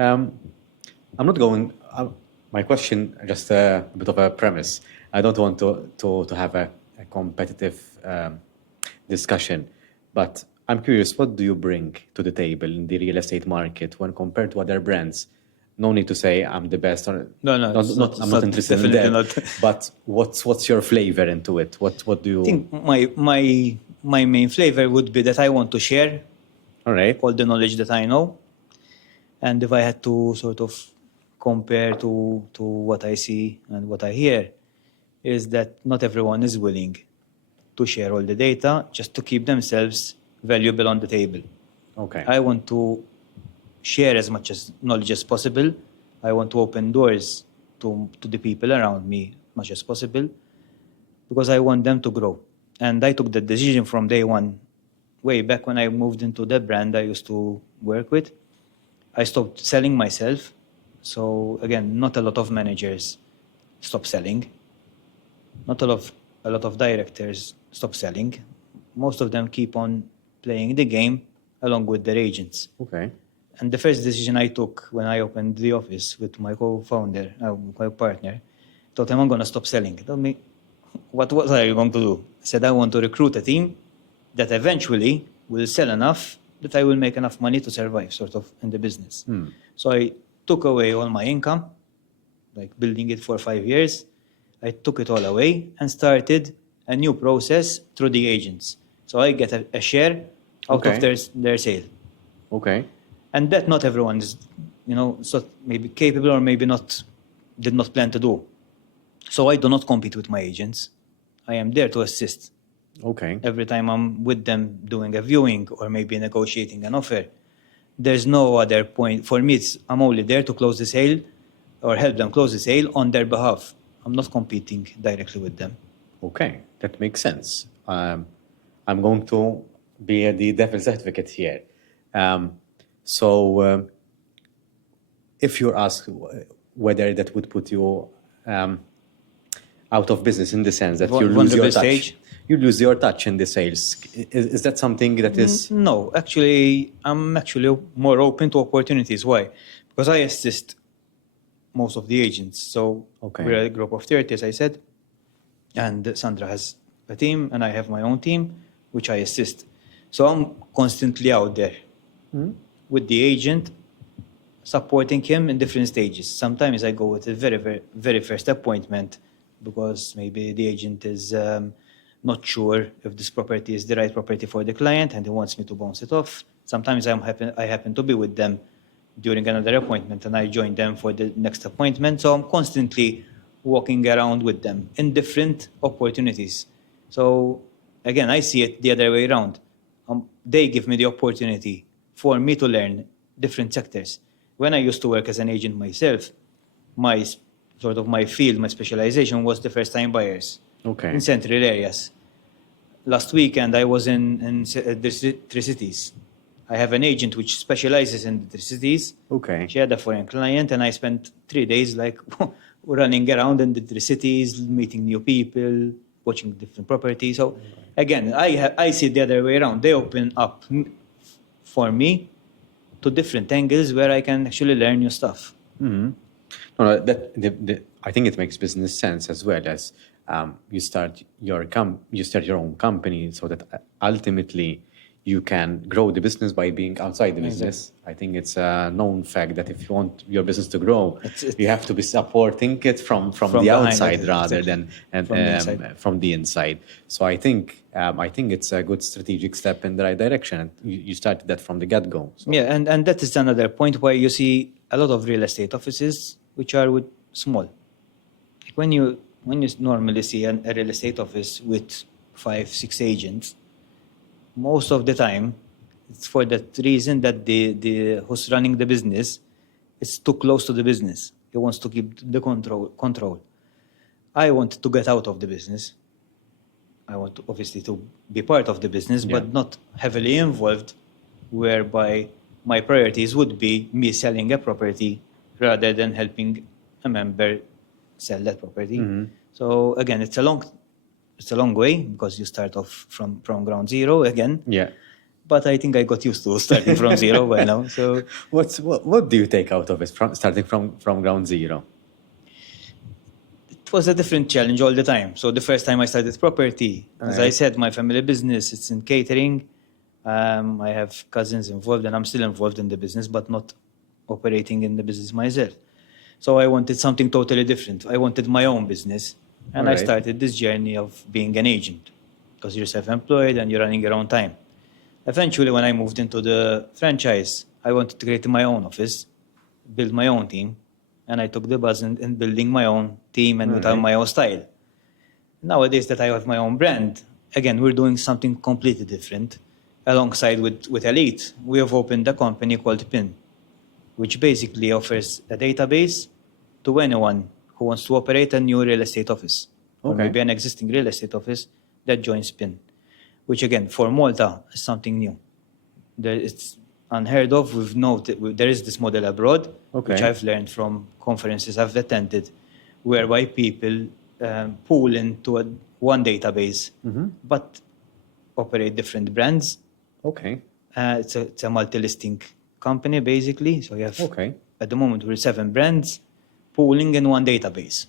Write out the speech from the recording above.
Um, I'm not going. My question just a bit of a premise. I don't want to have a competitive discussion, but I'm curious. What do you bring to the table in the real estate market when compared to other brands? No need to say I'm the best, or No, it's not, I'm not interested in definitely that. not. But what's your flavor into it? What do you? I think my main flavor would be that I want to share All right. all the knowledge that I know. And if I had to sort of compare to what I see and what I hear, is that not everyone is willing to share all the data just to keep themselves valuable on the table. Okay. I want to share as much as knowledge as possible. I want to open doors to the people around me as much as possible because I want them to grow. And I took the decision from day one, way back when I moved into the brand I used to work with. I stopped selling myself. So again, not a lot of managers stop selling. Not a lot of directors stop selling. Most of them keep on playing the game along with their agents. Okay. And the first decision I took when I opened the office with my co-founder, my partner, thought I'm going to stop selling. He told me, what are you going to do? I said, I want to recruit a team that eventually will sell enough that I will make enough money to survive sort of in the business. So I took away all my income, like building it for 5 years. I took it all away and started a new process through the agents. So I get a share out of their sale. Okay. And that not everyone is, so maybe capable or maybe not, did not plan to do. So I do not compete with my agents. I am there to assist. Okay. Every time I'm with them doing a viewing or maybe negotiating an offer, there's no other point. For me, I'm only there to close the sale or help them close the sale on their behalf. I'm not competing directly with them. Okay, that makes sense. I'm going to be the devil's advocate here. So, if you're asked whether that would put you out of business in the sense that you lose your touch, stage? you lose your touch in the sales. Is that something that is? No, actually, I'm actually more open to opportunities. Why? Because I assist most of the agents. So we're a group of 30, as I said, and Sandra has a team, and I have my own team, which I assist. So I'm constantly out there with the agent, supporting him in different stages. Sometimes I go with the very, very, very first appointment because maybe the agent is not sure if this property is the right property for the client and he wants me to bounce it off. Sometimes I happen to be with them during another appointment and I join them for the next appointment. So I'm constantly walking around with them in different opportunities. So again, I see it the other way around. They give me the opportunity for me to learn different sectors. When I used to work as an agent myself, my field, my specialization was the first-time buyers in central areas. Last weekend, I was in the Three Cities. I have an agent which specializes in the Three Cities. Okay. She had a foreign client, and I spent 3 days running around in the Three Cities, meeting new people, watching different properties. So again, I see it the other way around. They open up for me to different angles where I can actually learn new stuff. Mm-hmm. No, I think it makes business sense as well as you start your own company so that ultimately you can grow the business by being outside the business. I think it's a known fact that if you want your business to grow, you have to be supporting it from the outside rather than from the inside. So I think it's a good strategic step in the right direction. You started that from the get-go. So. Yeah, and that is another point where you see a lot of real estate offices which are with small. When you normally see a real estate office with 5-6 agents, most of the time, it's for that reason that the who's running the business is too close to the business. He wants to keep the control. I want to get out of the business. I want to, obviously to be part of the business, but not heavily involved, whereby my priorities would be me selling a property rather than helping a member sell that property. Mm-hmm. So again, it's a long way because you start off from ground zero again. Yeah. but I think I got used to starting from zero by now. So What do you take out of it from starting from ground zero? it was a different challenge all the time. So the first time I started property, as I Right. said, my family business, it's in catering. I have cousins involved and I'm still involved in the business, but not operating in the business myself. So I wanted something totally different. I wanted my own business. And I Alright. started this journey of being an agent because you're self-employed and you're running your own time. Eventually, when I moved into the franchise, I wanted to create my own office, build my own team, and I took the buzz in building my own team and with Alright. my own style. Nowadays that I have my own brand, again, we're doing something completely different. Alongside with Elite, we have opened a company called PIN, which basically offers a database to anyone who wants to operate a new real estate office, or Okay. maybe an existing real estate office that joins PIN, which again, for Malta, is something new. It's unheard of. We've noted there is this model abroad, which Okay. I've learned from conferences I've attended, whereby people pool into one database, but operate different brands. Okay. It's a multi-listing company, basically. So you have, Okay. at the moment, we're 7 brands pooling in one database.